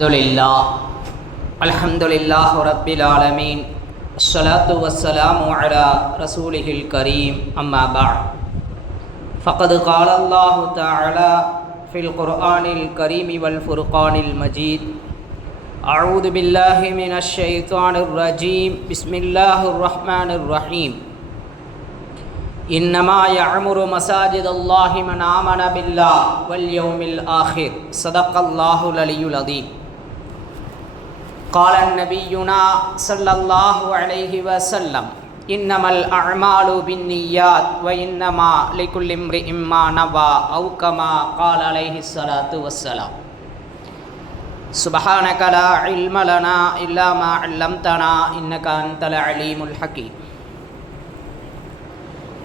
الحمد لله الحمد لله رب العالمين. الصلاة والسلام على رسوله الكريم. أما بعد. فقد قال الله تعالى في القرآن الكريم والفرقان المجيد. أعوذ بالله من الشيطان الرجيم. بسم الله الرحمن الرحيم. إنما يعمر مساجد الله من آمن بالله واليوم الآخر. صدق الله العلي العظيم. قال النبينا صلى الله عليه وسلم إنما الأعمال بالنيات وإنما لكل امرئ ما نوى أو كما قال عليه الصلاة والسلام. سبحانك لا علم لنا إلا ما علمتنا إنك أنت العليم الحكيم.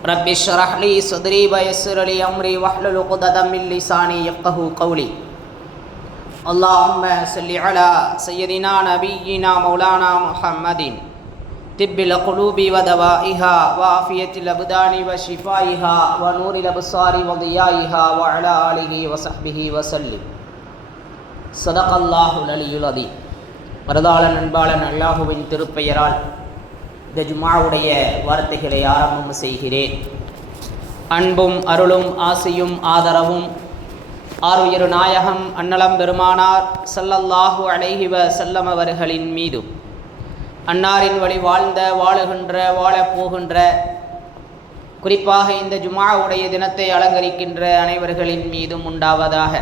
رب اشرح لي صدري ويسر لي أمري واحلل عقدة من لساني يفقهوا قولي. اللهم صل على سيدنا نبينا مولانا محمد طب القلوب ودوائها وعافية الأبدان وشفائها ونور الأبصار وضيائها وعلى آله وصحبه وسلم صدق الله العلي العظيم வரதாளன் அன்பாளன் அல்லாஹுவின் திருப்பெயரால் இந்த ஜுமாவுடைய வார்த்தைகளை ஆரம்பம் செய்கிறேன் அன்பும் அருளும் ஆசையும் ஆதரவும் ஆறுயிரு நாயகம் அன்னலம் பெருமானார் சல்லல்லாஹு அலைஹிவ செல்லம் அவர்களின் மீதும். அன்னாரின் வழி வாழ்ந்த வாழுகின்ற வாழப்போகின்ற குறிப்பாக இந்த ஜுமாவுடைய தினத்தை அலங்கரிக்கின்ற அனைவர்களின் மீதும் உண்டாவதாக.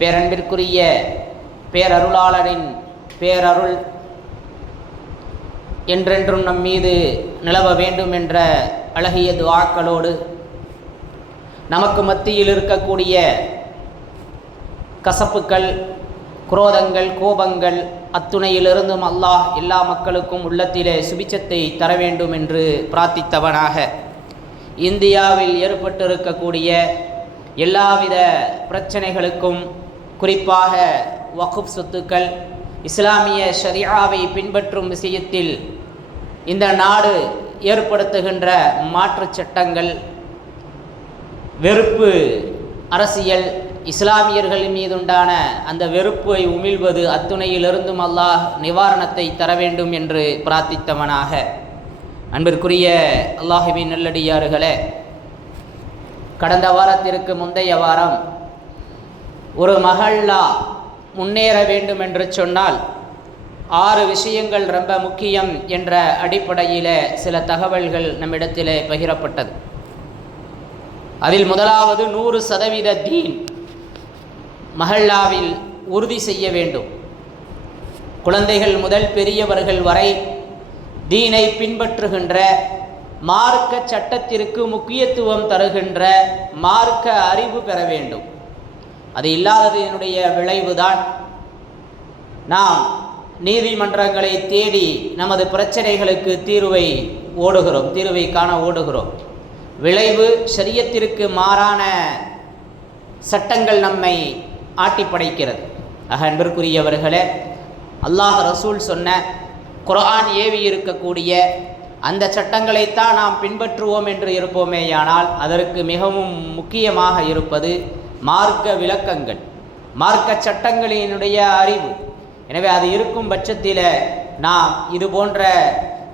பேரன்பிற்குரிய பேரருளாளரின் பேரருள் என்றென்றும் நம் மீது நிலவ வேண்டும் என்ற அழகிய துவாக்களோடு நமக்கு மத்தியில் இருக்கக்கூடிய கசப்புக்கள் குரோதங்கள் கோபங்கள் அத்துணையிலிருந்தும் அல்லாஹ் எல்லா மக்களுக்கும் உள்ளத்திலே சுபிச்சத்தை தர வேண்டும் என்று பிரார்த்தித்தவனாக. இந்தியாவில் ஏற்பட்டிருக்கக்கூடிய எல்லாவித பிரச்சனைகளுக்கும் குறிப்பாக வகுப் சொத்துக்கள் இஸ்லாமிய ஷரியாவை பின்பற்றும் விஷயத்தில் இந்த நாடு ஏற்படுத்துகின்ற மாற்றுச் சட்டங்கள் வெறுப்பு அரசியல் இஸ்லாமியர்கள் மீதுண்டான அந்த வெறுப்பை உமிழ்வது அத்துணையிலிருந்தும் அல்லாஹ் நிவாரணத்தை தர வேண்டும் என்று பிரார்த்தித்தவனாக. அன்பிற்குரிய அல்லாஹுவின் நல்லடியார்களே கடந்த வாரத்திற்கு முந்தைய வாரம் ஒரு மகள்லா முன்னேற வேண்டும் என்று சொன்னால் ஆறு விஷயங்கள் ரொம்ப முக்கியம் என்ற அடிப்படையில் சில தகவல்கள் நம்மிடத்திலே பகிரப்பட்டது. அதில் முதலாவது நூறு சதவீத தீன் மஹல்லாவில் உறுதி செய்ய வேண்டும். குழந்தைகள் முதல் பெரியவர்கள் வரை தீனை பின்பற்றுகின்ற மார்க்க சட்டத்திற்கு முக்கியத்துவம் தருகின்ற மார்க்க அறிவு பெற வேண்டும். அது இல்லாததனுடைய விளைவுதான் நாம் நீதிமன்றங்களை தேடி நமது பிரச்சனைகளுக்கு தீர்வை ஓடுகிறோம் தீர்வை காண ஓடுகிறோம். விளைவு சரியத்திற்கு மாறான சட்டங்கள் நம்மை ஆட்டி படைக்கிறது ஆக அன்பிற்குரியவர்களே அல்லாஹ் ரசூல் சொன்ன குரான் ஏவி இருக்கக்கூடிய அந்த சட்டங்களைத்தான் நாம் பின்பற்றுவோம் என்று இருப்போமேயானால் அதற்கு மிகவும் முக்கியமாக இருப்பது மார்க்க விளக்கங்கள் மார்க்க சட்டங்களினுடைய அறிவு. எனவே அது இருக்கும் பட்சத்தில் நாம் இது போன்ற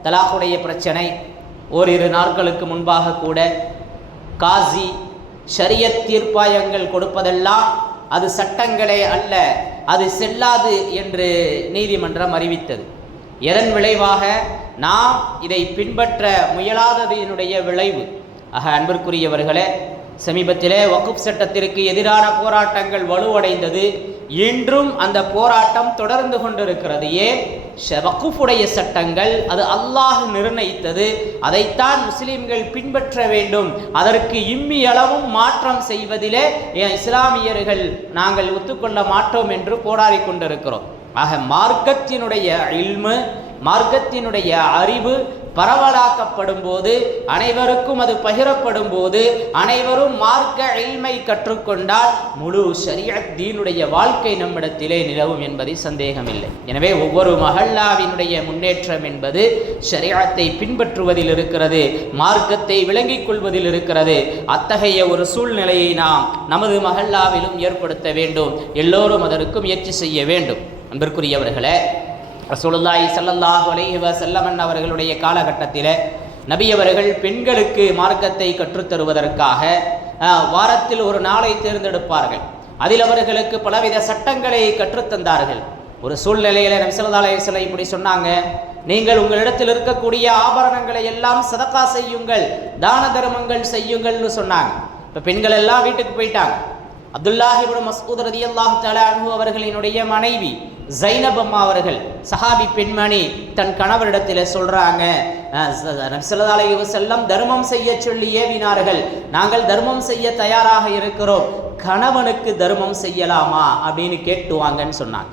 தலாக்குடைய பிரச்சனை ஓரிரு நாட்களுக்கு முன்பாக கூட காசி ஷரியத் தீர்ப்பாயங்கள் கொடுப்பதெல்லாம் அது சட்டங்களே அல்ல அது செல்லாது என்று நீதிமன்றம் அறிவித்தது. எதன் விளைவாக? நாம் இதை பின்பற்ற முயலாததினுடைய விளைவு. ஆக அன்பிற்குரியவர்களே சமீபத்திலே வகுப் சட்டத்திற்கு எதிரான போராட்டங்கள் வலுவடைந்தது. இன்றும் அந்த போராட்டம் தொடர்ந்து கொண்டிருக்கிறது. ஏன்? வக்குஃபுடைய சட்டங்கள் அது அல்லாஹ் நிர்ணயித்தது. அதைத்தான் முஸ்லிம்கள் பின்பற்ற வேண்டும். அதற்கு இம்மி அளவும் மாற்றம் செய்வதிலே இஸ்லாமியர்கள் நாங்கள் ஒத்துக்கொள்ள மாட்டோம் என்று போராடி கொண்டிருக்கிறோம். ஆக மார்க்கத்தினுடைய இல்மு மார்க்கத்தினுடைய அறிவு பரவலாக்கப்படும் போது அனைவருக்கும் அது பகிரப்படும் போது அனைவரும் மார்க்க இல்மை கற்றுக்கொண்டால் முழு ஷரியத் தீனுடைய வாழ்க்கை நம்மிடத்திலே நிலவும் என்பதை சந்தேகமில்லை. எனவே ஒவ்வொரு மஹல்லாவினுடைய முன்னேற்றம் என்பது ஷரியத்தை பின்பற்றுவதில் இருக்கிறது மார்க்கத்தை விளங்கிக் கொள்வதில் இருக்கிறது. அத்தகைய ஒரு சூழ்நிலையை நாம் நமது மஹல்லாவிலும் ஏற்படுத்த வேண்டும். எல்லோரும் அதற்கு முயற்சி செய்ய வேண்டும். அன்பிற்குரியவர்களே ரசூலுல்லாஹி ஸல்லல்லாஹு அலைஹி செல்லமன் அவர்களுடைய காலகட்டத்தில் நபியவர்கள் பெண்களுக்கு மார்க்கத்தை கற்றுத்தருவதற்காக வாரத்தில் ஒரு நாளை தேர்ந்தெடுப்பார்கள். அதில் அவர்களுக்கு பலவித சட்டங்களை கற்றுத்தந்தார்கள். ஒரு சூழ்நிலையில் நபி ஸல்லல்லாஹு இப்படி சொன்னாங்க நீங்கள் உங்களிடத்தில் இருக்கக்கூடிய ஆபரணங்களை எல்லாம் சதக்கா செய்யுங்கள் தான தர்மங்கள் செய்யுங்கள்னு சொன்னாங்க. இப்போ பெண்கள் எல்லாம் வீட்டுக்கு போயிட்டாங்க. அப்துல்லாஹிபுன் மஸ்ஊத் ரதி அல்லாஹ் அன்ஹு அவர்களினுடைய மனைவி ஜைனப் அம்மா அவர்கள் சஹாபி பெண்மணி தன் கணவரிடத்தில் சொல்கிறாங்க அஹ், செல்லம் தர்மம் செய்ய சொல்லி ஏவினார்கள். நாங்கள் தர்மம் செய்ய தயாராக இருக்கிறோம். கணவனுக்கு தர்மம் செய்யலாமா அப்படின்னு கேட்டுவாங்கன்னு சொன்னாங்க.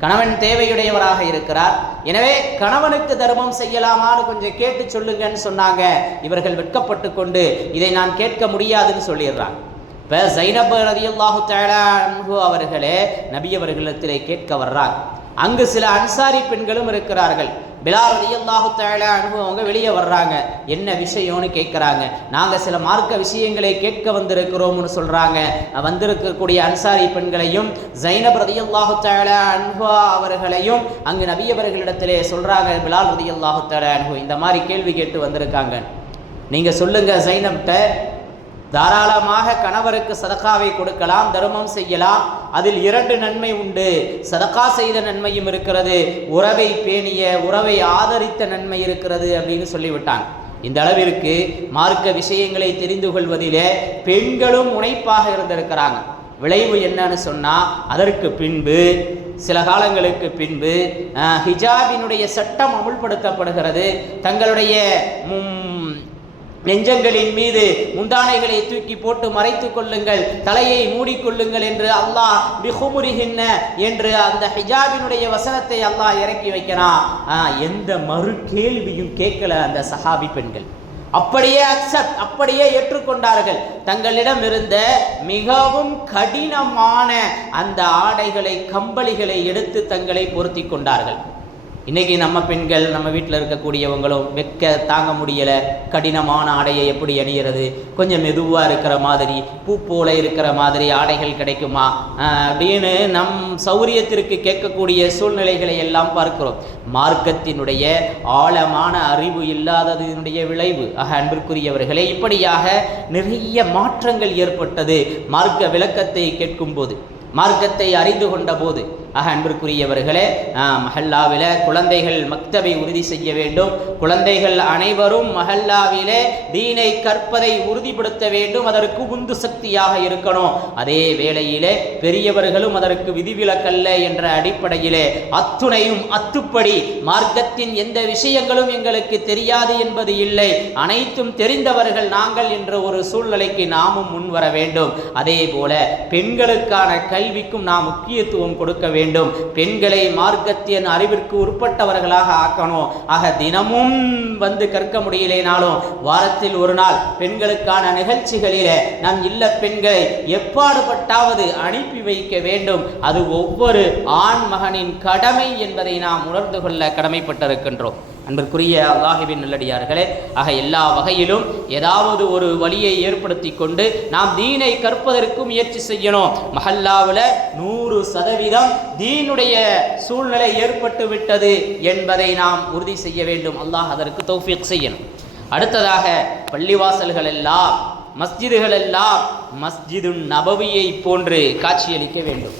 கணவன் தேவையுடையவராக இருக்கிறார். எனவே கணவனுக்கு தர்மம் செய்யலாமான்னு கொஞ்சம் கேட்டு சொல்லுங்கன்னு சொன்னாங்க. இவர்கள் வெட்கப்பட்டு கொண்டு இதை நான் கேட்க முடியாதுன்னு சொல்லிடுறாங்க. இப்போ ஜைனப் ரதியல்லாஹு தஆலா அன்ஹு அவர்களே நபி அவர்களிடத்திலே கேட்க வர்றாங்க அங்கு சில அன்சாரி பெண்களும் இருக்கிறார்கள். பிலால் ரதியல்லாஹு தஆலா அன்ஹு அவங்க வெளியே வர்றாங்க. என்ன விஷயம்னு கேட்குறாங்க. நாங்கள் சில மார்க்க விஷயங்களை கேட்க வந்திருக்கிறோம்னு சொல்கிறாங்க வந்திருக்கக்கூடிய அன்சாரி பெண்களையும் ஜைனப் ரதியல்லாஹு தஆலா அன்பா அவர்களையும் அங்கு நபி அவர்களிடத்திலே சொல்கிறாங்க பிலால் ரதியல்லாஹு தஆலா அன்ஹு இந்த மாதிரி கேள்வி கேட்டு வந்திருக்காங்க. நீங்கள் சொல்லுங்கள் ஜைனப்கிட்ட தாராளமாக கணவருக்கு சதக்காவை கொடுக்கலாம் தர்மம் செய்யலாம். அதில் இரண்டு நன்மை உண்டு. சதக்கா செய்த நன்மையும் இருக்கிறது. உறவை பேணிய உறவை ஆதரித்த நன்மை இருக்கிறது அப்படின்னு சொல்லிவிட்டாங்க இந்த அளவிற்கு மார்க்க விஷயங்களை தெரிந்து கொள்வதிலே பெண்களும் முனைப்பாக இருந்திருக்கிறாங்க. விளைவு என்னன்னு சொன்னால் அதற்கு பின்பு சில காலங்களுக்கு பின்பு ஹிஜாபினுடைய சட்டம் அமுல்படுத்தப்படுகிறது. தங்களுடைய நெஞ்சங்களின் மீது முந்தானைகளை தூக்கி போட்டு மறைத்துக் கொள்ளுங்கள் தலையை மூடிக்கொள்ளுங்கள் என்று அல்லாஹ் மிகுமுருகின்ன என்று அந்த ஹிஜாபினுடைய வசனத்தை அல்லாஹ் இறக்கி வைக்கிறான். எந்த மறு கேள்வியும் கேட்கல அந்த சஹாபி பெண்கள். அப்படியே அக்செப்ட் அப்படியே ஏற்றுக்கொண்டார்கள். தங்களிடம் இருந்த மிகவும் கடினமான அந்த ஆடைகளை கம்பளிகளை எடுத்து தங்களை பொருத்தி கொண்டார்கள். இன்றைக்கி நம்ம பெண்கள் நம்ம வீட்டில் இருக்கக்கூடியவங்களும் வெக்க தாங்க முடியலை. கடினமான ஆடையை எப்படி அணியிறது? கொஞ்சம் மெதுவாக இருக்கிற மாதிரி பூ போல இருக்கிற மாதிரி ஆடைகள் கிடைக்குமா? அப்படின்னு நம் சௌரியத்திற்கு கேட்கக்கூடிய சூழ்நிலைகளை எல்லாம் பார்க்கிறோம். மார்க்கத்தினுடைய ஆழமான அறிவு இல்லாததினுடைய விளைவு. ஆக அன்பிற்குரியவர்களே இப்படியாக நிறைய மாற்றங்கள் ஏற்பட்டது. மார்க்க விளக்கத்தை கேட்கும்போது மார்க்கத்தை அறிந்து கொண்ட போது ஆக அன்பிற்குரியவர்களே மஹல்லாவில் குழந்தைகள் மக்தபை உறுதி செய்ய வேண்டும். குழந்தைகள் அனைவரும் மஹல்லாவிலே தீனை கற்பதை உறுதிப்படுத்த வேண்டும். அதற்கு உந்து சக்தியாக இருக்கணும். அதே வேளையிலே பெரியவர்களும் அதற்கு விதிவிலக்கல்ல என்ற அடிப்படையிலே அத்துணையும் அத்துப்படி மார்க்கத்தின் எந்த விஷயங்களும் எங்களுக்கு தெரியாது என்பது இல்லை. அனைத்தும் தெரிந்தவர்கள் நாங்கள் என்ற ஒரு சூழ்நிலைக்கு நாமும் முன்வர வேண்டும். அதே போல பெண்களுக்கான கல்விக்கும் நாம் முக்கியத்துவம் கொடுக்க வேண்டும் வேண்டும். பெண்களை மார்க்கத்தின் அறிவிற்கு உட்பட்டவர்களாக ஆக்கணும். ஆக தினமும் வந்து கற்க முடியலேனாலும் வாரத்தில் ஒரு நாள் பெண்களுக்கான நிகழ்ச்சிகளிலே நம் இல்ல பெண்களை எப்பாடுபட்டாவது அனுப்பி வைக்க வேண்டும். அது ஒவ்வொரு ஆண் மகனின் கடமை என்பதை நாம் உணர்ந்து கொள்ள கடமைப்பட்டிருக்கின்றோம். அன்பிற்குரிய அல்லாஹிபின் நல்லடியார்களே ஆக எல்லா வகையிலும் ஏதாவது ஒரு வழியை ஏற்படுத்தி கொண்டு நாம் தீனை கற்பதற்கு முயற்சி செய்யணும். மஹல்லாவில் நூறு சதவீதம் தீனுடைய சூழ்நிலை ஏற்பட்டு விட்டது என்பதை நாம் உறுதி செய்ய வேண்டும். அல்லாஹ் அதற்கு தௌஃபிக் செய்யணும். அடுத்ததாக பள்ளிவாசல்கள் எல்லாம் மஸ்ஜிதுகள் எல்லாம் மஸ்ஜிது நபவியை போன்று காட்சியளிக்க வேண்டும்.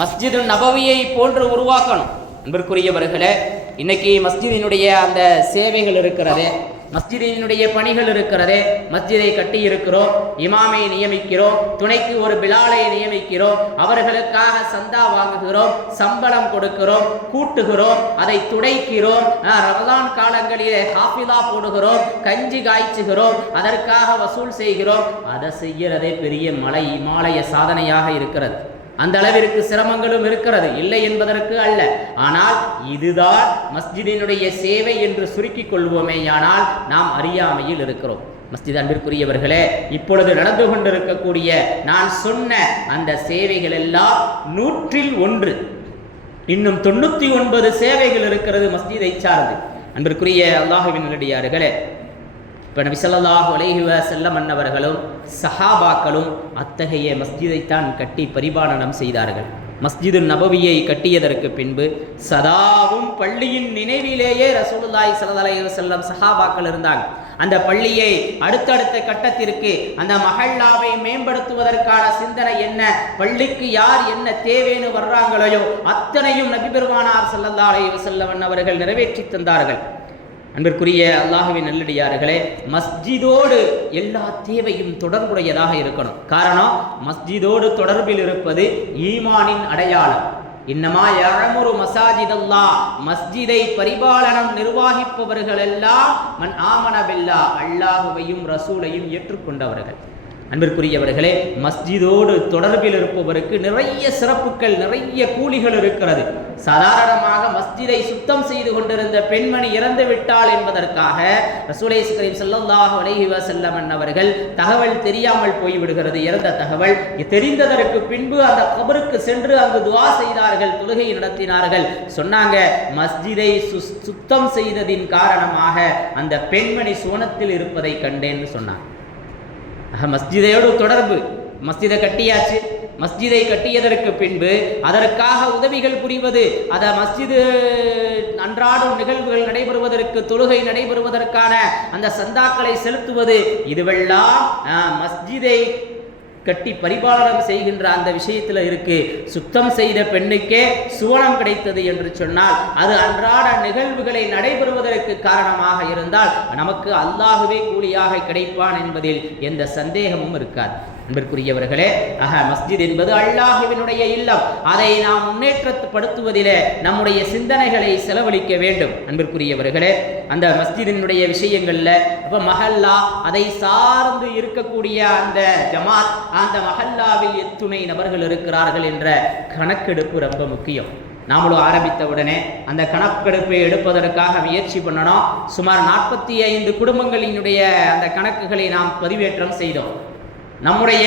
மஸ்ஜிது நபவியை போன்று உருவாக்கணும். அன்பிற்குரியவர்களே இன்னைக்கு மஸ்ஜிதினுடைய அந்த சேவைகள் இருக்கிறது மஸ்ஜிதினுடைய பணிகள் இருக்கிறது மஸ்ஜிதை கட்டி இருக்கிறோம் இமாமை நியமிக்கிறோம் துணைக்கு ஒரு பிலாலை நியமிக்கிறோம் அவர்களுக்காக சந்தா வாங்குகிறோம் சம்பளம் கொடுக்கிறோம் கூட்டுகிறோம் அதை துடைக்கிறோம் ரமதான் காலங்களிலே ஹாஃபிலா போடுகிறோம் கஞ்சி காய்ச்சுகிறோம் அதற்காக வசூல் செய்கிறோம். அதை செய்கிறதே பெரிய மலை இமாலய சாதனையாக இருக்கிறது. அந்த அளவிற்கு சிரமங்களும் இருக்கிறது. இல்லை என்பதற்கு அல்ல. ஆனால் இதுதான் மஸ்ஜிதினுடைய சேவை என்று சுருக்கிக் கொள்வோமேயானால் நாம் அறியாமையில் இருக்கிறோம். மஸ்ஜித் அன்பிற்குரியவர்களே இப்பொழுது நடந்து கொண்டிருக்கக்கூடிய நான் சொன்ன அந்த சேவைகள் எல்லாம் நூற்றில் ஒன்று. இன்னும் தொண்ணூத்தி ஒன்பது சேவைகள் இருக்கிறது மஸ்ஜிதை சார்ந்து. அன்பிற்குரிய அல்லாஹுவின் நல்லடியார்களே இப்போ நபி ஸல்லல்லாஹு அலைஹி வஸல்லம் அன்னவர்களும் சஹாபாக்களும் அத்தகைய மஸ்ஜிதைத்தான் கட்டி பரிபாலனம் செய்தார்கள். மஸ்ஜிது நபவியை கட்டியதற்கு பின்பு சதாவும் பள்ளியின் நினைவிலேயே ரசூலுல்லாய் ஸல்லல்லாஹு செல்லம் சஹாபாக்கள் இருந்தாங்க. அந்த பள்ளியை அடுத்தடுத்த கட்டத்திற்கு அந்த மஹல்லாவை மேம்படுத்துவதற்கான சிந்தனை என்ன பள்ளிக்கு யார் என்ன தேவைன்னு வர்றாங்களோ அத்தனையும் நபி பெருமானார் ஸல்லல்லாஹு அலைஹி அவர்கள் நிறைவேற்றி தந்தார்கள். அன்பிற்குரிய அல்லாஹுவின் நல்லடியார்களே மஸ்ஜிதோடு எல்லா தேவையும் தொடர்புடையதாக இருக்கணும். காரணம் மஸ்ஜிதோடு தொடர்பில் இருப்பது ஈமானின் அடையாளம். இன்னமா யழமுரு மசாஜித் மஸ்ஜிதை பரிபாலனம் நிர்வாகிப்பவர்கள் எல்லாம் மன் ஆமனபில்லா அல்லாஹுவையும் ரசூலையும் ஏற்றுக்கொண்டவர்கள். அன்பிற்குரியவர்களே மஸ்ஜிதோடு தொடர்பில் இருப்பவருக்கு நிறைய சிறப்புகள் நிறைய கூலிகள் இருக்கிறது. சாதாரணமாக மஸ்ஜிதை சுத்தம் செய்து கொண்டிருந்த பெண்மணி இறந்து விட்டாள் என்பதற்காக ரசூலை கரீம் ஸல்லல்லாஹு அலைஹி வஸல்லம் அவர்கள் தகவல் தெரியாமல் போய்விடுகிறது. இறந்த தகவல் தெரிந்ததற்கு பின்பு அந்த கபருக்கு சென்று அங்கு துவா செய்தார்கள் தொழுகை நடத்தினார்கள். சொன்னாங்க மஸ்ஜிதை சுத்தம் செய்ததின் காரணமாக அந்த பெண்மணி சோனத்தில் இருப்பதை கண்டேன்னு சொன்னாங்க. மஸ்ஜிதையோடு தொடர்பு. மஸ்ஜிதை கட்டியாச்சு. மஸ்ஜிதை கட்டியதற்கு பின்பு அதற்காக உதவிகள் புரிவது அத மஸ்ஜிது அன்றாடும் நிகழ்வுகள் நடைபெறுவதற்கு தொழுகை நடைபெறுவதற்கான அந்த சந்தாக்களை செலுத்துவது இதுவெல்லாம் மஸ்ஜிதை கட்டி பரிபாலனம் செய்கின்ற அந்த விஷயத்தில் இருக்கு. சுத்தம் செய்த பெண்ணுக்கே சுவனம் கிடைத்தது என்று சொன்னால் அது அன்றாட நிகழ்வுகளை நடைபெறுவதற்கு காரணமாக இருந்தால் நமக்கு அல்லாகவே கூலியாக கிடைப்பான் என்பதில் எந்த சந்தேகமும் இருக்காது. அன்பிற்குரியவர்களே ஆக மஸ்ஜித் என்பது அல்லாஹுவினுடைய இல்லம். அதை நாம் முன்னேற்றப்படுத்துவதிலே நம்முடைய சிந்தனைகளை செலவழிக்க வேண்டும். அன்பிற்குரியவர்களே அந்த மஸ்ஜிதினுடைய விஷயங்கள்ல இப்போ மஹல்லா அதை சார்ந்து இருக்கக்கூடிய அந்த ஜமாத் அந்த மஹல்லாவில் எத்துணை நபர்கள் இருக்கிறார்கள் என்ற கணக்கெடுப்பு ரொம்ப முக்கியம். நாமளும் ஆரம்பித்த உடனே அந்த கணக்கெடுப்பை எடுப்பதற்காக முயற்சி பண்ணணும். சுமார் நாற்பத்தி ஐந்து குடும்பங்களினுடைய அந்த கணக்குகளை நாம் பதிவேற்றம் செய்தோம். நம்முடைய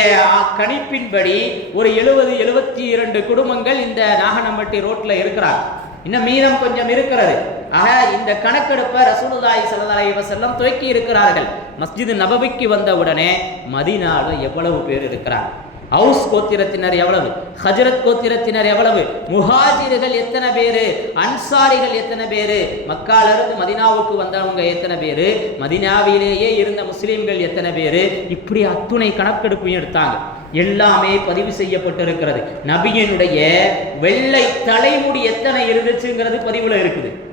கணிப்பின்படி ஒரு எழுபது எழுபத்தி இரண்டு குடும்பங்கள் இந்த நாகனம்பட்டி ரோட்ல இருக்கிறார் இன்னும் மீதம் கொஞ்சம் இருக்கிறது. ஆக இந்த கணக்கெடுப்பை ரசூலுதாய் ஸல்லல்லாஹு அலைஹி துவக்கி இருக்கிறார்கள். மஸ்ஜித் நபவிக்கு வந்த உடனே மதீனால எவ்வளவு பேர் இருக்கிறார்கள் ஹவுஸ் கோத்திரத்தினர் எவ்வளவு? ஹஜரத் கோத்திரத்தினர் எவ்வளவு? முஹாஜிர்கள் எத்தனை பேரு? அன்சாரிகள் எத்தனை பேரு? மக்காலிருந்து மதினாவுக்கு வந்தவங்க எத்தனை பேரு? மதினாவிலேயே இருந்த முஸ்லீம்கள் எத்தனை பேரு? இப்படி அத்துணை கணக்கெடுப்பையும் எடுத்தாங்க. எல்லாமே பதிவு செய்யப்பட்டிருக்கிறது. நபியினுடைய வெள்ளை தலைமுடி எத்தனை இருந்துச்சுங்கிறது பதிவுல இருக்குது.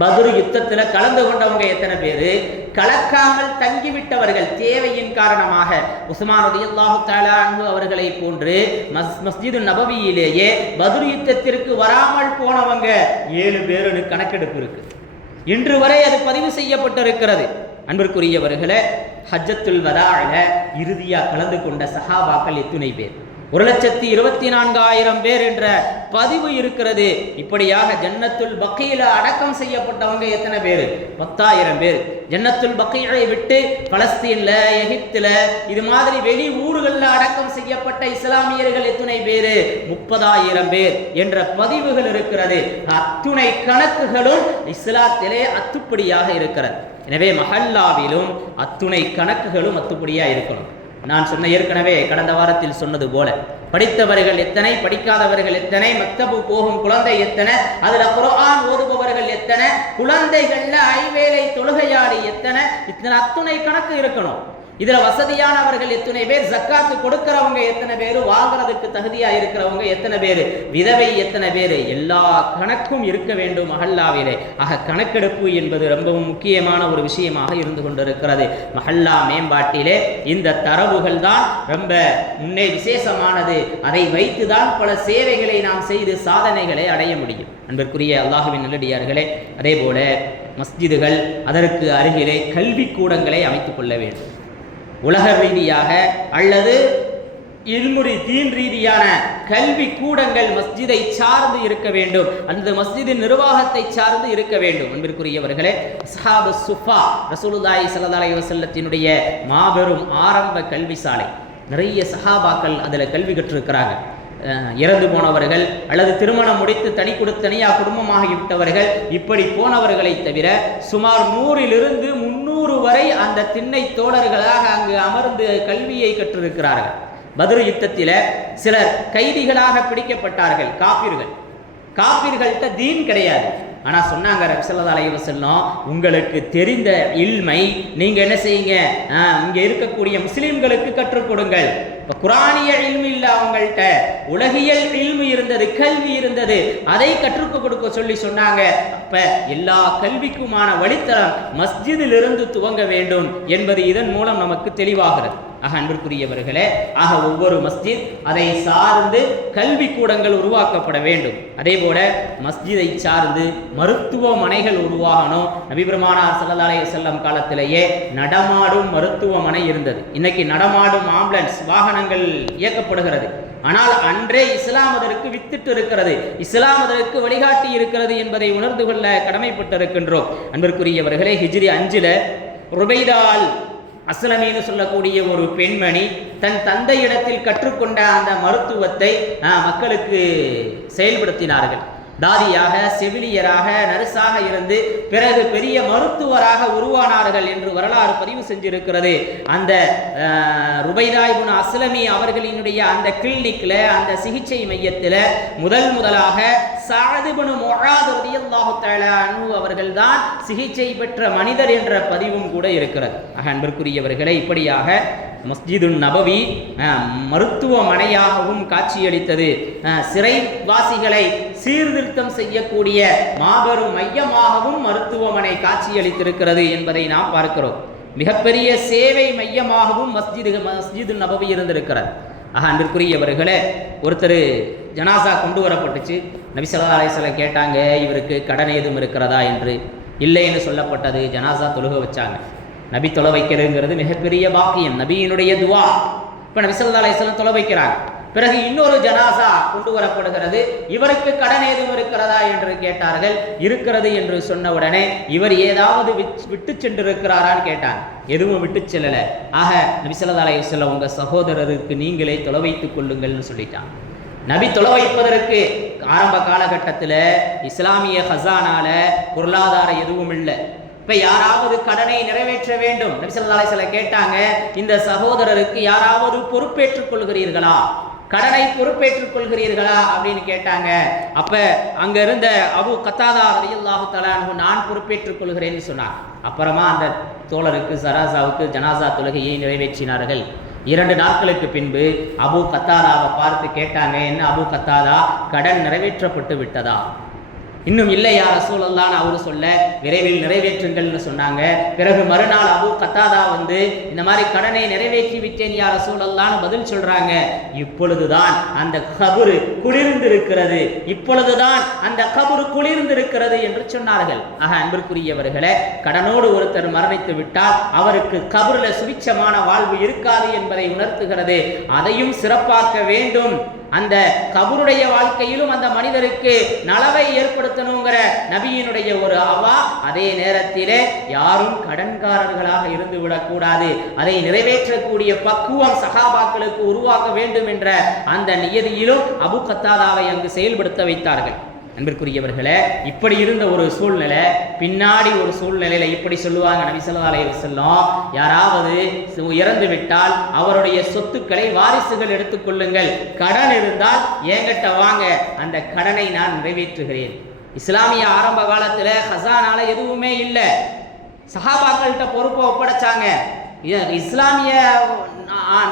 பதுரு யுத்தத்தில் கலந்து கொண்டவங்க எத்தனை பேர்? கலக்காமல் தங்கிவிட்டவர்கள் தேவையின் காரணமாக உஸ்மான் ரலியல்லாஹு தஆலா அன்ஹு அவர்களை போன்று மஸ் மஸ்ஜிது நபவியிலேயே பதுரு யுத்தத்திற்கு வராமல் போனவங்க ஏழு பேருன்னு கணக்கெடுப்பு இருக்கு. இன்று வரை அது பதிவு செய்யப்பட்டிருக்கிறது. அன்பிற்குரியவர்களை ஹஜ்ஜத்துல் வதாவில் இறுதியாக கலந்து கொண்ட சஹாபாக்கள் எத்துணை பேர். ஒரு லட்சத்தி இருபத்தி நான்காயிரம் பேர் என்ற பதிவு இருக்கிறது. இப்படியாக ஜன்னத்துல் பக்கையில அடக்கம் செய்யப்பட்டவங்க எத்தனை பேர்? பத்தாயிரம் பேர். ஜன்னத்துல் பக்கையை விட்டு பலஸ்தீன்ல எகிப்துல இது மாதிரி வெளி ஊர்களில் அடக்கம் செய்யப்பட்ட இஸ்லாமியர்கள் எத்தனை பேர்? முப்பதாயிரம் பேர் என்ற பதிவுகள் இருக்கிறது. அத்துணை கணக்குகளும் இஸ்லாத்திலே அத்துப்படியாக இருக்கிறது. எனவே மஹல்லாவிலும் அத்துணை கணக்குகளும் அத்துப்படியா இருக்கணும். நான் சொன்ன ஏற்கனவே கடந்த வாரத்தில் சொன்னது போல. படித்தவர்கள் எத்தனை படிக்காதவர்கள் எத்தனை மக்தபு போகும் குழந்தை எத்தனை அதுல குரான் ஓதுபவர்கள் எத்தனை குழந்தைகள்ல ஐவேளை தொழுகையாளி எத்தனை இத்தனை அத்துணை கணக்கு இருக்கணும். இதுல வசதியானவர்கள் எத்தனை பேர் ஜக்காத்து கொடுக்கிறவங்க எத்தனை பேர் வாங்குறதுக்கு தகுதியா இருக்கிறவங்க எத்தனை பேர் விதவை எத்தனை பேர் எல்லா கணக்கும் இருக்க வேண்டும் மஹல்லாவிலே. ஆக கணக்கெடுப்பு என்பது ரொம்பவும் முக்கியமான ஒரு விஷயமாக இருந்து கொண்டிருக்கிறது. மஹல்லா மேம்பாட்டிலே இந்த தரவுகள் தான் ரொம்ப முன்னே விசேஷமானது. அதை வைத்துதான் பல சேவைகளை நாம் செய்து சாதனைகளை அடைய முடியும். அன்பிற்குரிய அல்லாஹுவின் நல்லடியார்களே அதே போல மஸ்ஜிதுகள் அதற்கு அருகிலே கல்விக்கூடங்களை அமைத்துக் கொள்ள வேண்டும். உலக ரீதியாக அல்லது இல்முறி தீன் ரீதியான கல்வி கூடங்கள் மஸ்ஜிதை சார்ந்து இருக்க வேண்டும். அந்த மஸ்ஜிதின் நிர்வாகத்தை சார்ந்து இருக்க வேண்டும். அன்பிற்குரியவர்களே சஹாபு சுஃபா ரசூலுதாய் ஸல்லல்லாஹு வசல்லத்தினுடைய மாபெரும் ஆரம்ப கல்வி சாலை. நிறைய சஹாபாக்கள் அதில் கல்வி கற்றிருக்கிறாங்க. இறந்து போனவர்கள் அல்லது திருமணம் முடித்து தனி கொடுத்து தனியாக குடும்பமாகிவிட்டவர்கள் இப்படி போனவர்களை தவிர சுமார் நூறிலிருந்து முன்னூறு வரை அந்த திண்ணை தோழர்களாக அங்கு அமர்ந்து கல்வியை கற்றிருக்கிறார்கள். பத்ரு யுத்தத்தில் சிலர் கைதிகளாக பிடிக்கப்பட்டார்கள் காப்பீர்கள். காப்பீர்கள்ட்ட தீன் கிடையாது. ஆனா சொன்னாங்க ரப்சல்லா அலைவர் செல்லம் உங்களுக்கு தெரிந்த இல்மை நீங்க என்ன செய்யுங்க? ஆஹ், இருக்கக்கூடிய முஸ்லிம்களுக்கு கற்றுக் கொடுங்கள். இப்போ குரானிய இல்மு இல்ல அவங்கள்ட்ட உலகியல் இல்மு இருந்தது கல்வி இருந்தது அதை கற்றுக் கொடுக்க சொல்லி சொன்னாங்க. அப்ப எல்லா கல்விக்குமான வழித்தளம் மஸ்ஜிதிலிருந்து துவங்க வேண்டும் என்பது இதன் மூலம் நமக்கு தெளிவாகிறது. ஆக அன்பிற்குரியவர்களே ஆக ஒவ்வொரு மஸ்ஜித் அதை சார்ந்து கல்வி கூடங்கள் உருவாக்கப்பட வேண்டும். அதே போல மஸ்ஜிதை சார்ந்து மருத்துவமனைகள் உருவாகணும். நபிபெருமானார் ஸல்லல்லாஹு செல்லம் காலத்திலேயே நடமாடும் மருத்துவமனை இருந்தது. இன்னைக்கு நடமாடும் ஆம்புலன்ஸ் வாகனங்கள் இயக்கப்படுகிறது. ஆனால் அன்றே இஸ்லாம் அதற்கு வித்திட்டு இருக்கிறது. இஸ்லாம் அதற்கு வழிகாட்டி இருக்கிறது என்பதை உணர்ந்து கொள்ள கடமைப்பட்டிருக்கின்றோம். அன்பிற்குரியவர்களே ஹிஜ்ரி அஞ்சுல ருபைதால் அஸ்லமின்னு சொல்லக்கூடிய ஒரு பெண்மணி தன் தந்தையிடத்தில் கற்றுக்கொண்ட அந்த மருத்துவத்தை மக்களுக்கு செயல்படுத்தினார்கள். தாதியாக செவிலியராக நர்ஸாக இருந்து பிறகு பெரிய மருத்துவராக உருவானார்கள் என்று வரலாறு பதிவு செஞ்சிருக்கிறது. அந்த ருபைதாய்புன் அஸ்லமி அவர்களினுடைய அந்த கிளினிக்ல அந்த சிகிச்சை மையத்தில் முதல் முதலாக சாதிபனு மொழாது ரதியல்லாஹு தஆலா அனு அவர்கள்தான் சிகிச்சை பெற்ற மனிதர் என்ற பதிவும் கூட இருக்கிறது. ஆக அன்பிற்குரியவர்களை இப்படியாக மஸ்ஜிதுன் நபவி மருத்துவமனையாகவும் காட்சியளித்தது. சிறைவாசிகளை சீர்திருத்தம் செய்யக்கூடிய மாபெரும் மையமாகவும் மருத்துவமனை காட்சியளித்திருக்கிறது என்பதை நாம் பார்க்கிறோம். மிகப்பெரிய சேவை மையமாகவும் மஸ்ஜிது மஸ்ஜிது நபவி இருந்திருக்கிறது ஆக அன்பிற்குரியவர்களே ஒருத்தர் ஜனாசா கொண்டு வரப்பட்டுச்சு. நபிசல்லா ஸல்லல்லாஹு கேட்டாங்க இவருக்கு கடன் ஏதும் இருக்கிறதா என்று. இல்லைன்னு சொல்லப்பட்டது ஜனாசா தொழுக வச்சாங்க. நபி தொலை வைக்கிறதுங்கிறது மிகப்பெரிய பாக்கியம் நபியினுடைய துவா. இப்போ நபிசல்லா ஸல்லல்லாஹு தொலை வைக்கிறாங்க. பிறகு இன்னொரு ஜனாசா கொண்டு வரப்படுகிறது. இவருக்கு கடன் ஏதும் இருக்கிறதா என்று கேட்டார்கள். இருக்கிறது என்று சொன்ன உடனே இவர் ஏதாவது விட்டு சென்றிருக்கிறாரான்னு கேட்டாங்க எதுவும் விட்டு செல்லல. ஆக நபி சில உங்கள் உங்க சகோதரருக்கு நீங்களே தொலை வைத்துக் கொள்ளுங்கள்னு சொல்லிட்டாங்க. நபி தொலை வைப்பதற்கு ஆரம்ப காலகட்டத்தில் இஸ்லாமிய ஹசானால பொருளாதாரம் எதுவும் இல்லை. இப்போ யாராவது கடனை நிறைவேற்ற வேண்டும். நபிசல்லா சில கேட்டாங்க இந்த சகோதரருக்கு யாராவது பொறுப்பேற்றுக் கொள்கிறீர்களா? கடனை பொறுப்பேற்றுக் கொள்கிறீர்களா அப்படின்னு கேட்டாங்க. அப்ப அங்க இருந்த அபு கத்தாதா ரலியல்லாஹு தலானு நான் பொறுப்பேற்றுக் கொள்கிறேன்னு சொன்னார் அப்புறமா அந்த தோழருக்கு சராசாவுக்கு ஜனாசா தொழுகையை நிறைவேற்றினார்கள். இரண்டு நாட்களுக்கு பின்பு அபு கத்தாதாவை பார்த்து கேட்டாங்க என்ன அபு கத்தாதா? கடன் நிறைவேற்றப்பட்டு விட்டதா? இன்னும் இல்லையா யார் ரசூலல்லான்னு அவரு சொல்ல விரைவில் நிறைவேற்றுங்கள்னு சொன்னாங்க. பிறகு மறுநாள் அபு கத்தாதா வந்து இந்த மாதிரி கடனை நிறைவேற்றி விட்டேன் யார் ரசூலல்லான்னு பதில் சொல்றாங்க. இப்பொழுதுதான் அந்த கபுரு குளிர்ந்திருக்கிறது. இப்பொழுதுதான் அந்த கபுரு குளிர்ந்திருக்கிறது என்று சொன்னார்கள். ஆக அன்பிற்குரியவர்களே கடனோடு ஒருத்தர் மரணித்து விட்டால் அவருக்கு கபருல சுவிச்சமான வாழ்வு இருக்காது என்பதை உணர்த்துகிறது. அதையும் சிறப்பாக்க வேண்டும். அந்த கபருடைய வாழ்க்கையிலும் அந்த மனிதருக்கு நலவை ஏற்படுத்தணுங்கிற நபியினுடைய ஒரு அவா அதே நேரத்திலே யாரும் கடன்காரர்களாக இருந்து விடக்கூடாது. அதை நிறைவேற்றக்கூடிய பக்குவம் சகாபாக்களுக்கு உருவாக்க வேண்டும் என்ற அந்த நியதியிலும் அபு கத்தாதாவை அங்கு செயல்படுத்த வைத்தார்கள். அன்பிற்குரியவர்களே இப்படி இருந்த ஒரு சூழ்நிலை பின்னாடி ஒரு சூழ்நிலையில இப்படி சொல்லுவாங்க நபி செல்லும் யாராவது இறந்து விட்டால் அவருடைய சொத்துக்களை வாரிசுகள் எடுத்துக்கொள்ளுங்கள் கடன் இருந்தால் என்கிட்ட வாங்க. அந்த கடனை நான் நிறைவேற்றுகிறேன். இஸ்லாமிய ஆரம்ப காலத்தில் ஹசானால எதுவுமே இல்லை. சஹாபாக்கள்கிட்ட பொறுப்பை ஒப்படைச்சாங்க. இஸ்லாமிய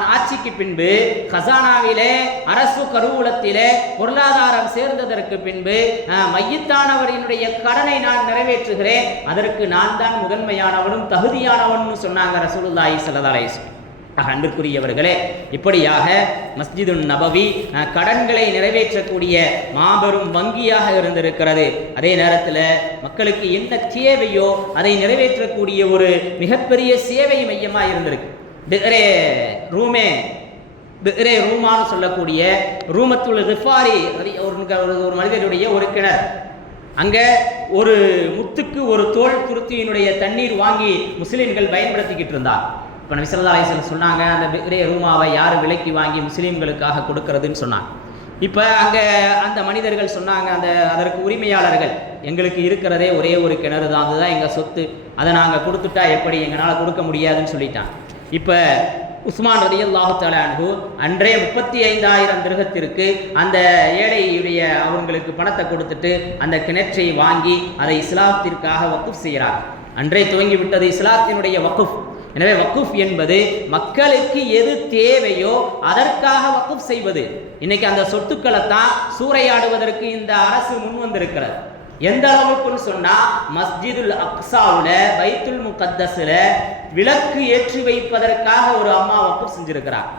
ஆட்சிக்கு பின்பு கசானாவிலே அரசு கருவூலத்திலே பொருளாதாரம் சேர்ந்ததற்கு பின்பு மையத்தானவரினுடைய கடனை நான் நிறைவேற்றுகிறேன். அதற்கு நான் தான் முதன்மையானவனும் தகுதியானவனும் சொன்னாங்க ரசூலுல்லாஹி ஸல்லல்லாஹு அலைஹி அன்பிற்குரியவர்களே இப்படியாக மஸ்ஜிதுன் நபவி கடன்களை நிறைவேற்றக்கூடிய மாபெரும் வங்கியாக இருந்திருக்கிறது. அதே நேரத்தில் மக்களுக்கு என்ன தேவையோ அதை நிறைவேற்றக்கூடிய ஒரு மிகப்பெரிய சேவை மையமாக இருந்திருக்கு. டிகரே ரூமே பிரே ரூமான்னு சொல்லக்கூடிய ரூமத்துள் ரிஃபாரி ஒரு- ஒரு மனிதனுடைய ஒரு கிணறு. அங்கே ஒரு முத்துக்கு ஒரு தோல் துருத்தியினுடைய தண்ணீர் வாங்கி முஸ்லீம்கள் பயன்படுத்திக்கிட்டு இருந்தார் இப்போ நபி ஸல்லல்லாஹு சொன்னாங்க அந்த பெரிய ரூமாவை யார் விலைக்கு வாங்கி முஸ்லீம்களுக்காக கொடுக்கறதுன்னு சொன்னாங்க. இப்போ அங்கே அந்த மனிதர்கள் சொன்னாங்க அந்த அதற்கு உரிமையாளர்கள் எங்களுக்கு இருக்கிறதே ஒரே ஒரு கிணறு தான் அதுதான் எங்கள் சொத்து அதை நாங்கள் கொடுத்துட்டா எப்படி எங்களால் கொடுக்க முடியாதுன்னு சொல்லிட்டாங்க. இப்போ உஸ்மான் ரலியல்லாஹு தஆலா அன்றே முப்பத்தி ஐந்தாயிரம் திருகத்திற்கு அந்த ஏழையுடைய அவங்களுக்கு பணத்தை கொடுத்துட்டு அந்த கிணற்றை வாங்கி அதை இஸ்லாத்திற்காக வக்குஃப் செய்கிறார் அன்றே துவங்கி விட்டது இஸ்லாத்தினுடைய வக்குஃப். எனவே வக்குஃப் என்பது மக்களுக்கு எது தேவையோ அதற்காக வக்குஃப் செய்வது. இன்னைக்கு அந்த சொத்துக்களை தான் சூறையாடுவதற்கு இந்த அரசு முன் வந்திருக்கிறது. எந்த அளவுக்குன்னு சொன்னால் மஸ்ஜிதுல் அக்ஸாவில் பைத்துல் முகத்தஸில் விளக்கு ஏற்றி வைப்பதற்காக ஒரு அம்மா வக்குஃப் செஞ்சுருக்கிறார்.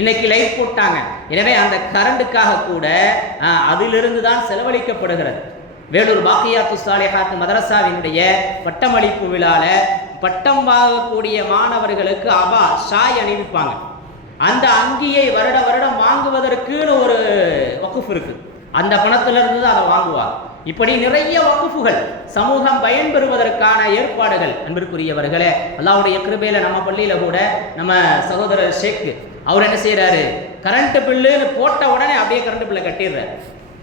இன்னைக்கு லைட் போட்டாங்க. எனவே அந்த கரண்டுக்காக கூட அதிலிருந்து தான் செலவழிக்கப்படுகிறது. வேலூர் பாக்கியாத்து சாலிஹாத் மதரசாவினுடைய பட்டமளிப்பு விழால பட்டம் வாங்கக்கூடிய மாணவர்களுக்கு அபா ஷாய் அணிவிப்பாங்க. அந்த அங்கியை வருட வருடம் வாங்குவதற்குன்னு ஒரு வகுப்பு இருக்கு. அந்த பணத்துல இருந்து தான் அதை வாங்குவாங்க. இப்படி நிறைய வகுப்புகள் சமூகம் பயன்பெறுவதற்கான ஏற்பாடுகள். அன்பிற்குரியவர்களே அல்லாவுடைய கிருபையில நம்ம பள்ளியில கூட நம்ம சகோதரர் ஷேக் அவர் என்ன செய்யறாரு கரண்ட் பில்லுன்னு போட்ட உடனே அப்படியே கரண்ட் பில்லை கட்டிடுறாரு.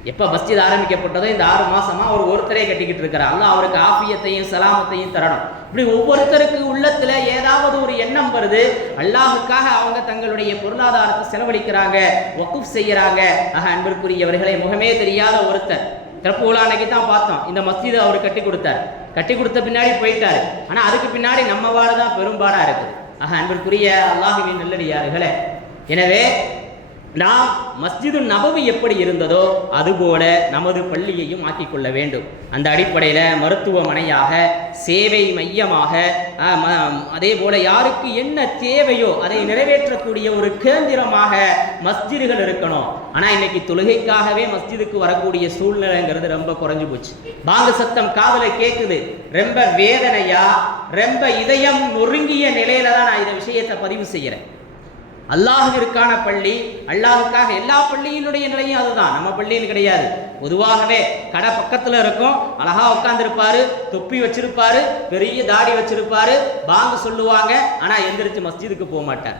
எப்போ மஸ்ஜித் ஆரம்பிக்கப்பட்டதோ இந்த ஆறு மாதமாக அவர் ஒருத்தரே கட்டிக்கிட்டு இருக்கிறார் அல்ல அவருக்கு ஆஃபியத்தையும் சலாமத்தையும் தரணும். இப்படி ஒவ்வொருத்தருக்கு உள்ளத்தில் ஏதாவது ஒரு எண்ணம் வருது. அல்லாஹுக்காக அவங்க தங்களுடைய பொருளாதாரத்தை செலவழிக்கிறாங்க வக்குஃப் செய்கிறாங்க ஆக அன்பிற்குரியவர்களை முகமே தெரியாத ஒருத்தர். திறப்பு அன்னைக்கு தான் பார்த்தோம். இந்த மஸ்ஜிதை அவர் கட்டி கொடுத்தார். கட்டி கொடுத்த பின்னாடி போயிட்டாரு. ஆனால் அதுக்கு பின்னாடி நம்ம வாடு தான் பெரும்பாடாக இருக்குது. ஆக அன்பிற்குரிய அல்லாஹுவின் நல்லடியார்களே. எனவே நாம் மஸ்ஜிது நபவி எப்படி இருந்ததோ அதுபோல நமது பள்ளியையும் ஆக்கிக்கொள்ள வேண்டும். அந்த அடிப்படையில் மருத்துவமனையாக சேவை மையமாக அதே போல யாருக்கு என்ன தேவையோ அதை நிறைவேற்றக்கூடிய ஒரு கேந்திரமாக மஸ்ஜிதுகள் இருக்கணும். ஆனால் இன்னைக்கு தொழுகைக்காகவே மஸ்ஜிதுக்கு வரக்கூடிய சூழ்நிலைங்கிறது ரொம்ப குறைஞ்சு போச்சு. பாங்கு சத்தம் காதலை கேட்குது ரொம்ப வேதனையா ரொம்ப இதயம் நொறுங்கிய நிலையில தான் நான் இந்த விஷயத்தை பதிவு செய்கிறேன் அல்லாஹுவிற்கான பள்ளி அல்லாஹுக்காக எல்லா பள்ளியினுடைய நிலையும் அதுதான். நம்ம பள்ளின்னு கிடையாது. பொதுவாகவே கடை பக்கத்தில் இருக்கும் அழகா உட்காந்துருப்பாரு தொப்பி வச்சிருப்பாரு பெரிய தாடி வச்சிருப்பாரு பாங்கு சொல்லுவாங்க. ஆனால் எந்திரிச்சு மஸ்ஜிதுக்கு போக மாட்டார்.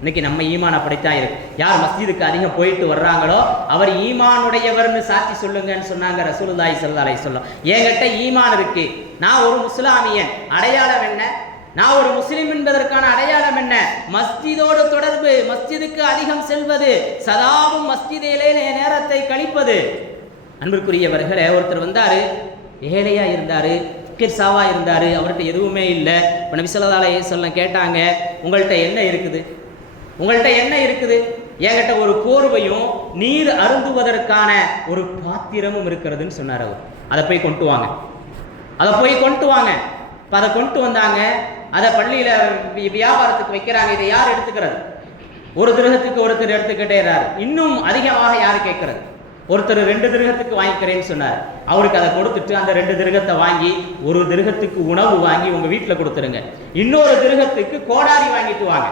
இன்னைக்கு நம்ம ஈமானை அப்படித்தான் இருக்கு. யார் மஸ்ஜிதுக்கு அதிகம் போயிட்டு வர்றாங்களோ அவர் ஈமானுடையவர்னு சாட்சி சொல்லுங்கன்னு சொன்னாங்க ரசூலுல்லாஹி ஸல்லல்லாஹு சொல்லும் வஸல்லம். என்கிட்ட ஈமான் இருக்கு. நான் ஒரு முஸ்லாமியன். அடையாளம் என்ன? நான் ஒரு முஸ்லிம் என்பதற்கான அடையாளம் என்ன? மஸ்ஜிதோடு தொடர்பு மஸ்ஜிதுக்கு அதிகம் செல்வது சதாவும் மஸ்ஜிதிலே நேரத்தை கழிப்பது. அன்பிற்குரியவர்களே ஒருத்தர் வந்தார் ஏழையா இருந்தார் கிர்சாவா இருந்தார் அவர்கிட்ட எதுவுமே இல்லை. இப்போ நபி சொல்ல கேட்டாங்க உங்கள்கிட்ட என்ன இருக்குது? உங்கள்கிட்ட என்ன இருக்குது? என்கிட்ட ஒரு போர்வையும் நீர் அருந்துவதற்கான ஒரு பாத்திரமும் இருக்கிறதுன்னு சொன்னார் அவர். அதை போய் கொண்டு வாங்க. அதை போய் கொண்டு வாங்க. இப்போ அதை கொண்டு வந்தாங்க அதை பள்ளியில் வியாபாரத்துக்கு வைக்கிறாங்க. இதை யார் எடுத்துக்கிறது? ஒரு திருகத்துக்கு ஒருத்தர் எடுத்துக்கிட்டேறாரு இன்னும் அதிகமாக யார் கேட்கறது? ஒருத்தர் ரெண்டு திருகத்துக்கு வாங்கிக்கிறேன்னு சொன்னார். அவருக்கு அதை கொடுத்துட்டு அந்த ரெண்டு திருகத்தை வாங்கி ஒரு திருகத்துக்கு உணவு வாங்கி உங்க வீட்டில் கொடுத்துருங்க. இன்னொரு திருகத்துக்கு கோடாரி வாங்கிட்டு வாங்க.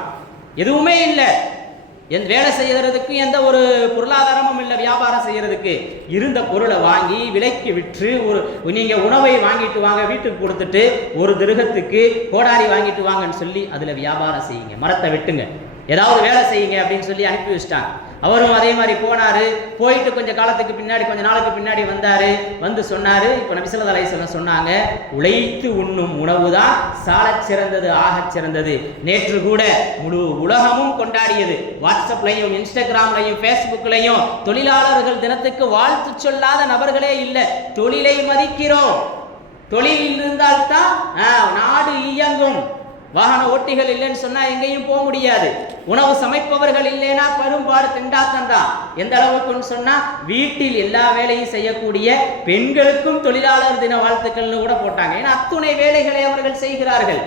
எதுவுமே இல்லை. எந்த வேலை செய்யறதுக்கு எந்த ஒரு பொருளாதாரமும் இல்லை வியாபாரம் செய்கிறதுக்கு இருந்த பொருளை வாங்கி விலைக்கு விற்று ஒரு நீங்கள் உணவை வாங்கிட்டு வாங்க வீட்டுக்கு கொடுத்துட்டு ஒரு திருகத்துக்கு கோடாரி வாங்கிட்டு வாங்கன்னு சொல்லி அதில் வியாபாரம் செய்யுங்க. மரத்தை வெட்டுங்க. ஏதாவது வேலை செய்யுங்க அப்படின்னு சொல்லி அனுப்பி வச்சிட்டாங்க. அவரும் அதே மாதிரி போனாரு. போயிட்டு கொஞ்சம் காலத்துக்கு பின்னாடி கொஞ்ச நாளுக்கு பின்னாடி வந்தாரு. வந்து சொன்னாரு. இப்போ நபிசல்லா அலையம் சொன்னாங்க உழைத்து உண்ணும் உணவு தான் சாலச் சிறந்தது ஆகச் சிறந்தது. நேற்று கூட முழு உலகமும் கொண்டாடியது. வாட்ஸ்அப்லையும் இன்ஸ்டாகிராம்லையும் ஃபேஸ்புக்லையும் தொழிலாளர்கள் தினத்துக்கு வாழ்த்து சொல்லாத நபர்களே இல்லை. தொழிலை மதிக்கிறோம். தொழில் இருந்தால்தான் ஆ, நாடு இயங்கும். வாகன ஓட்டிகள் இல்லைன்னு சொன்னா எங்கேயும் போக முடியாது. உணவு சமைப்பவர்கள் இல்லைன்னா பெரும்பாடு திண்டாட்டம் தான் எந்த அளவுக்குன்னு சொன்னா வீட்டில் எல்லா வேலையும் செய்யக்கூடிய பெண்களுக்கும் தொழிலாளர் தின வாழ்த்துக்கள்னு கூட போட்டாங்க. ஏன்னா அத்துணை வேலைகளை அவர்கள் செய்கிறார்கள்.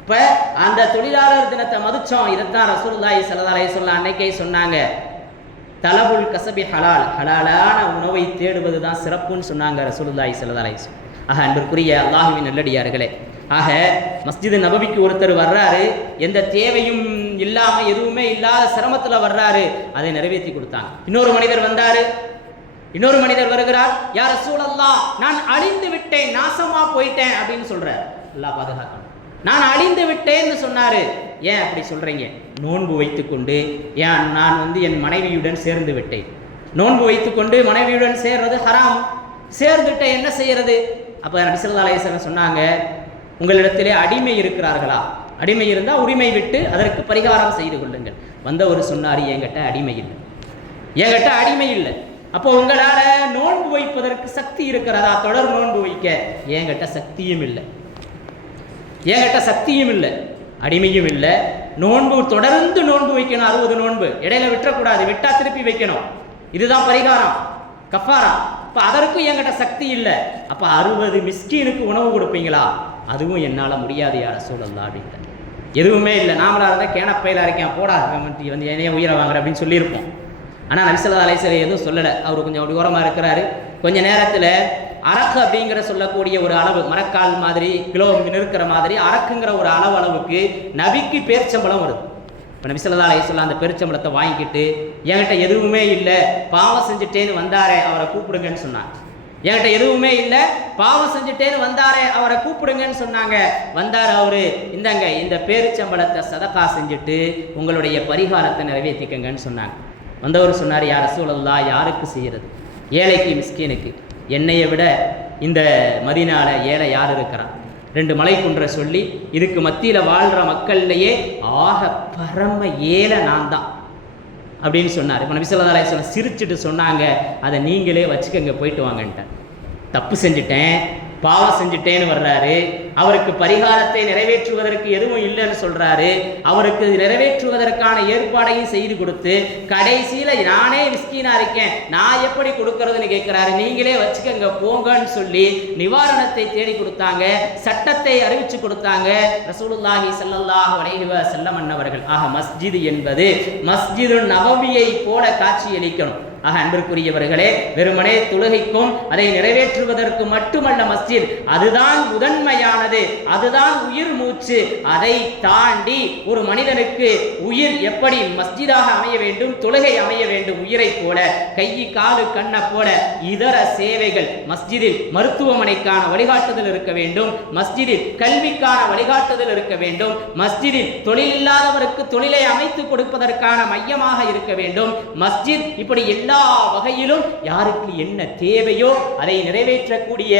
அப்ப அந்த தொழிலாளர் தினத்தை மதிச்சோம். இதைத்தான் ரசூலுல்லாஹி சலதாலை சொல்ல அன்னைக்கே சொன்னாங்க. தலபுல் கசபி ஹலால். ஹலாலான உணவை தேடுவது தான் சிறப்புன்னு சொன்னாங்க ரசூலுல்லாய் ஸல்லல்லாஹு ஆக அன்பிற்குரிய அல்லாஹுவின் நல்லடியார்களே ஆக மஸ்ஜிது நபவிக்கு ஒருத்தர் வர்றாரு எந்த தேவையும் இல்லாம எதுவுமே இல்லாத சிரமத்துல வர்றாரு அதை நிறைவேற்றி கொடுத்தாங்க. இன்னொரு மனிதர் வந்தாரு. இன்னொரு மனிதர் வருகிறார். யார் சூழல்லா நான் அழிந்து விட்டேன் நாசமா போயிட்டேன் அப்படின்னு சொல்றார். எல்லா பாதுகாக்கணும். நான் அழிந்து விட்டேன்னு சொன்னாரு. ஏன் அப்படி சொல்றீங்க? நோன்பு வைத்துக்கொண்டு ஏன் நான் வந்து என் மனைவியுடன் சேர்ந்து விட்டேன். நோன்பு வைத்துக்கொண்டு மனைவியுடன் சேர்றது ஹராம். சேர்ந்துட்ட என்ன செய்யறது? அப்போ நபிசல்லா அலையம் சொன்னாங்க உங்களிடத்திலே அடிமை இருக்கிறார்களா? அடிமை இருந்தால் உரிமை விட்டு அதற்கு பரிகாரம் செய்து கொள்ளுங்கள். வந்தவர் சொன்னார் என்கிட்ட அடிமை இல்லை. என்கிட்ட அடிமை இல்லை. அப்போ உங்களால் நோன்பு வைப்பதற்கு சக்தி இருக்கிறதா? தொடர் நோன்பு வைக்க. என்கிட்ட சக்தியும் இல்லை. என்கிட்ட சக்தியும் இல்லை. அடிமையும் இல்லை. நோன்பு தொடர்ந்து நோன்பு வைக்கணும். அறுபது நோன்பு. இடையில விட்டுறக்கூடாது. விட்டா திருப்பி வைக்கணும். இதுதான் பரிகாரம். கஃபாரா. இப்போ அதற்கும் என்கிட்ட சக்தி இல்லை. அப்போ அறுபது மிஸ்கீனுக்கு உணவு கொடுப்பீங்களா? அதுவும் என்னால் முடியாது யார் சூழல்லா அப்படின்ட்டு. எதுவுமே இல்லை. நாமளாக இருந்தால் கேனப்பையில் இருக்கேன் போடா வந்து என்னைய உயிரை வாங்குற அப்படின்னு சொல்லியிருப்போம். ஆனால் நபிசல்லா அலைசர் எதுவும் சொல்லலை. அவர் கொஞ்சம் அப்படி ஓரமாக இருக்கிறாரு. கொஞ்ச நேரத்தில் அரக்கு அப்படிங்கிற சொல்லக்கூடிய ஒரு அளவு மரக்கால் மாதிரி கிலோ நிறுக்கிற மாதிரி அரக்குங்கிற ஒரு அளவு அளவுக்கு நபிக்கு பேர்ச்சம்பளம் வருது. இப்போ நபிசல்லா அலைய அந்த பெருச்சம்பளத்தை வாங்கிக்கிட்டு என்கிட்ட எதுவுமே இல்லை. பாவம் செஞ்சுட்டேன்னு வந்தாரே அவரை கூப்பிடுங்கன்னு சொன்னாங்க. என்கிட்ட எதுவுமே இல்லை. பாவம் செஞ்சுட்டேன்னு வந்தாரே அவரை கூப்பிடுங்கன்னு சொன்னாங்க. வந்தார் அவரு. இந்தாங்க இந்த பேரிச்சம்பளத்தை சதக்கா செஞ்சுட்டு உங்களுடைய பரிகாரத்தை நிறைவேற்றிக்கங்கன்னு சொன்னாங்க. வந்தவர் சொன்னார் யார் சூழல்லா யாருக்கு செய்கிறது ஏழைக்கு மிஸ்கீனுக்கு. என்னையை விட இந்த மதினால ஏழை யார் இருக்கிறான் ரெண்டு மலை குன்ற சொல்லி இதுக்கு மத்தியில் வாழ்கிற மக்கள்லையே ஆக பரம ஏழை நான் தான் அப்படின்னு சொன்னார். இப்போ நபிசல்லா சொன்ன சிரிச்சுட்டு சொன்னாங்க. அதை நீங்களே வச்சுக்கங்க போயிட்டு வாங்கன்ட்டேன் தப்பு செஞ்சுட்டேன். பாவம் செஞ்சுட்டேன்னு வர்றாரு. அவருக்கு பரிகாரத்தை நிறைவேற்றுவதற்கு எதுவும் இல்லைன்னு சொல்றாரு. அவருக்கு நிறைவேற்றுவதற்கான ஏற்பாடையும் செய்து கொடுத்து கடைசியில நானே மிஸ்கீனா இருக்கேன். நான் எப்படி கொடுக்கறதுன்னு கேட்கிறாரு. நீங்களே வச்சுக்கங்க போங்கன்னு சொல்லி நிவாரணத்தை தேடி கொடுத்தாங்க. சட்டத்தை அறிவிச்சு கொடுத்தாங்க. ரசூலுல்லாஹி ஸல்லல்லாஹு அலைஹி செல்லமன்னவர்கள் ஆக மஸ்ஜித் என்பது மஸ்ஜிது நபவியை போல காட்சியளிக்கணும். ஆக அன்பிற்குரியவர்களே வெறுமனே தொழுகைக்கும் அதை நிறைவேற்றுவதற்கு மட்டுமல்ல மஸ்ஜித் அதுதான் முதன்மையானது அதுதான் உயிர் மூச்சு. அதை தாண்டி ஒரு மனிதனுக்கு உயிர் எப்படி மஸ்ஜிதாக அமைய வேண்டும் தொழுகை அமைய வேண்டும் உயிரை போல கை காலு கண்ணை போல இதர சேவைகள் மஸ்ஜிதில் மருத்துவமனைக்கான வழிகாட்டுதல் இருக்க வேண்டும் மஸ்ஜிதில் கல்விக்கான வழிகாட்டுதல் இருக்க வேண்டும் மஸ்ஜிதில் தொழில் இல்லாதவருக்கு தொழிலை அமைத்து கொடுப்பதற்கான மையமாக இருக்க வேண்டும். மஸ்ஜித் இப்படி எல்லா எல்லா வகையிலும் யாருக்கு என்ன தேவையோ அதை நிறைவேற்றக்கூடிய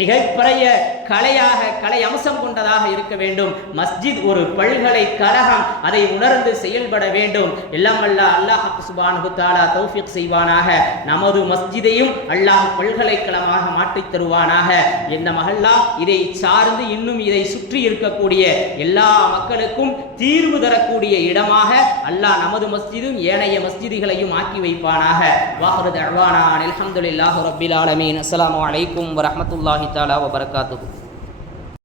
மிகப்பெரிய கலையாக கலை அம்சம் கொண்டதாக இருக்க வேண்டும். மஸ்ஜித் ஒரு பல்கலைக்கழகம் அதை உணர்ந்து செயல்பட வேண்டும். எல்லாம் அல்ல அல்லாஹ் சுபானு தாலா தௌஃபிக் செய்வானாக. நமது மஸ்ஜிதையும் அல்லாஹ் பல்கலைக்கழகமாக மாற்றித் தருவானாக. இந்த மஹல்லா இதை சார்ந்து இன்னும் இதை சுற்றி இருக்கக்கூடிய எல்லா மக்களுக்கும் தீர்வு தரக்கூடிய இடமாக அல்லாஹ் நமது மஸ்ஜிதும் ஏனைய மஸ்ஜிதுகளையும் ஆக்கி வைப்பானாக. வாஹரு தழ்வானா அலமதுல்லாஹு ரபில் ஆலமீன். அஸ்லாம் அலைக்கும் வரமத்துல்லாஹி தாலா வபரகாத்துக்கும்